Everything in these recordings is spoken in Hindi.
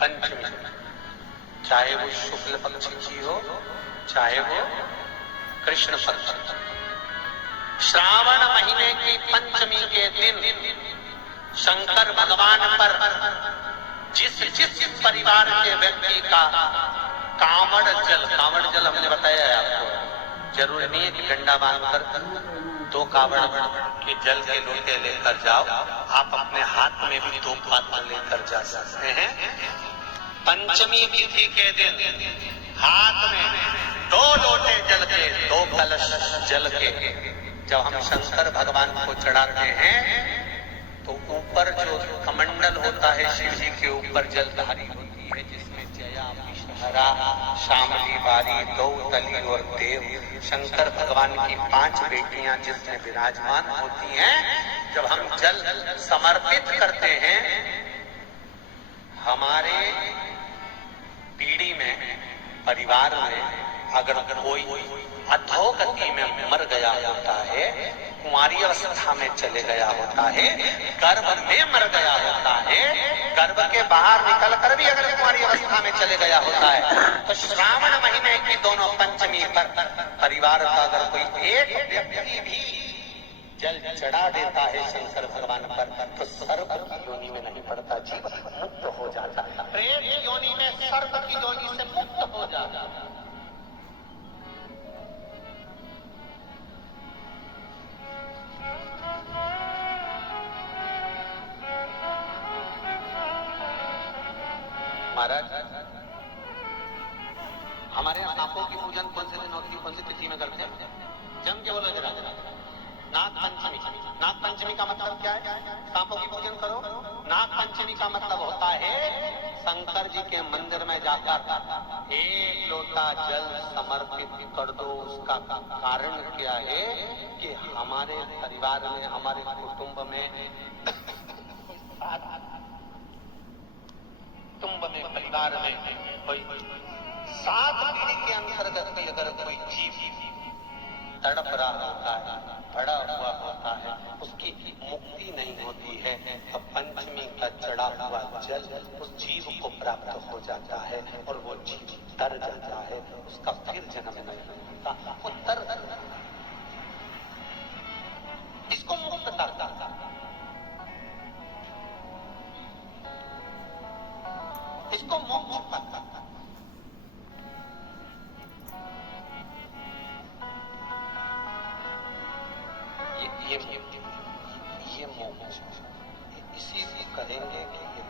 पंचमी, चाहे वो शुक्ल पक्ष की हो चाहे वो कृष्ण पक्ष की। श्रावण महीने की पंचमी के दिन शंकर भगवान पर जिस जिस परिवार के व्यक्ति का कांवड़ जल हमने बताया है आपको, जरूरी नहीं है कि डंडा बांधकर 2 कांवड़ के जल के लोटे लेकर जाओ, आप अपने हाथ में भी 2 पात्र लेकर जा सकते हैं। पंचमी तिथि के दिन हाथ में 2 लोटे जल के, 2 कलश जल के जब हम शंकर भगवान को चढ़ाते हैं तो ऊपर जो कमंडल होता है शिव जी के ऊपर जलधारी होती है, जिसमें जया विष्णुहरा शामली बारी दौतली और देव शंकर भगवान की 5 बेटियां जिसमें विराजमान होती हैं। जब हम जल समर्पित करते हैं, हमारे पीढ़ी में परिवार में अगर कोई अधोगति में मर गया होता है, कुंवारी अवस्था में चले गया होता है, गर्भ में मर गया होता है, गर्भ के बाहर निकल कर भी अगर कुंवारी अवस्था में चले गया होता है, तो श्रावण महीने की दोनों पंचमी पर परिवार का अगर कोई एक व्यक्ति भी जल चढ़ा देता है शंकर भगवान पर, तो सर्प की योनि में नहीं पड़ता, जीव मुक्त हो जाता है। प्रेत की योनि में, सर्प की योनि से मुक्त हो जाता है। महाराज, हमारे यहाँ सांपों की पूजन कौन से दिन होती है, कौन सी तिथि में करते हैं? जम के बोलो जरा। नाग पंचमी। नाग पंचमी का मतलब क्या है? सांपों की पूजन करो। नाग पंचमी का मतलब होता है शंकर जी के मंदिर में जाकर 1 लोटा जल समर्पित कर दो। उसका कारण क्या है कि हमारे परिवार में, हमारे कुटुंब में परिवार में कोई 7 पीढ़ी के अंतर्गत भी अगर कोई जीव तड़प रहा होता है, पड़ा हुआ होता है, उसकी मुक्ति नहीं होती है, तो पंचमी का चढ़ा हुआ जल उस जीव को प्राप्त हो जाता है और वो जीव तर जाता है, उसका फिर जन्म नहीं होता, वो तर इसको मुक्त करता था। इसको मोक्ष करता था। ये मोक्ष इसी से कहेंगे कि ये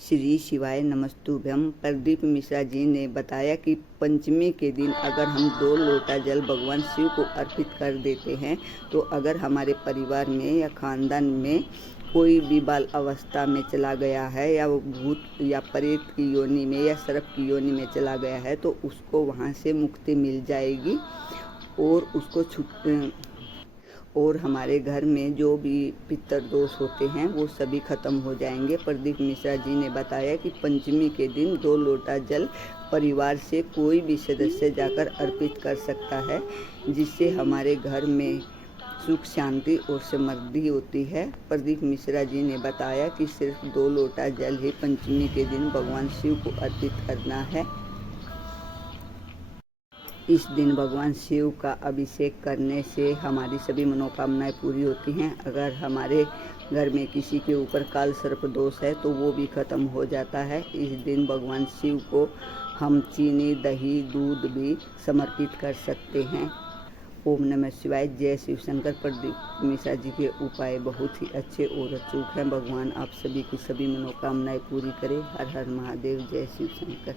श्री शिवाय नमस्तुभ्यम। प्रदीप मिश्रा जी ने बताया कि पंचमी के दिन अगर हम 2 लोटा जल भगवान शिव को अर्पित कर देते हैं, तो अगर हमारे परिवार में या खानदान में कोई भी बाल अवस्था में चला गया है, या वो भूत या प्रेत की योनि में या सर्प की योनि में चला गया है, तो उसको वहाँ से मुक्ति मिल जाएगी और उसको और हमारे घर में जो भी पितर दोष होते हैं वो सभी खत्म हो जाएंगे। प्रदीप मिश्रा जी ने बताया कि पंचमी के दिन 2 लोटा जल परिवार से कोई भी सदस्य जाकर अर्पित कर सकता है, जिससे हमारे घर में सुख शांति और समृद्धि होती है। प्रदीप मिश्रा जी ने बताया कि सिर्फ 2 लोटा जल ही पंचमी के दिन भगवान शिव को अर्पित करना है। इस दिन भगवान शिव का अभिषेक करने से हमारी सभी मनोकामनाएं पूरी होती हैं। अगर हमारे घर में किसी के ऊपर काल सर्प दोष है तो वो भी खत्म हो जाता है। इस दिन भगवान शिव को हम चीनी, दही, दूध भी समर्पित कर सकते हैं। ओम नमः शिवाय। जय शिव शंकर। प्रदीप मिश्रा जी के उपाय बहुत ही अच्छे और अचूक हैं। भगवान आप सभी की सभी मनोकामनाएं पूरी करे। हर हर महादेव। जय शिव शंकर।